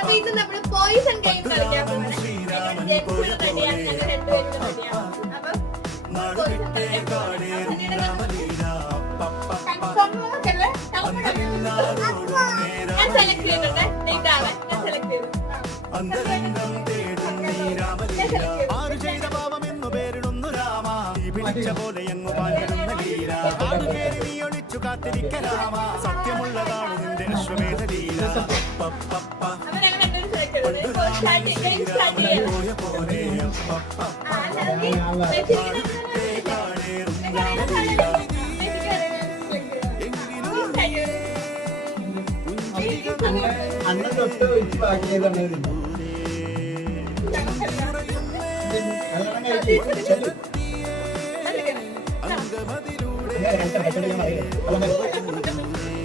അപ്പൊ ഇന്ന് നമ്മള് പോയിസൺ ഗെയിം കളിക്കാൻ പോകണം. റെഡിയാണ്, ഞങ്ങൾ രണ്ടുപേരും റെഡിയാണ്. അപ്പൊ പോയിസൺ കളിക്കാൻ പോകണം. ഞാൻ സെലക്ട് ചെയ്തിട്ടുണ്ട്. ഇതാണ് ഞാൻ സെലക്ട് ചെയ്തു. സത്യമുള്ളതാണ് നിന്റെ അശ്വമേധ ലീല. അപ്പൊ ഞങ്ങൾ രണ്ടുപേരും സെലക്ട് ചെയ്തത്. ഗെയിം സ്റ്റാർട്ട് ചെയ്യാം. അണ്ണൻ തൊട്ട് വെച്ച് ബാക്കിയതാണ്. അതെ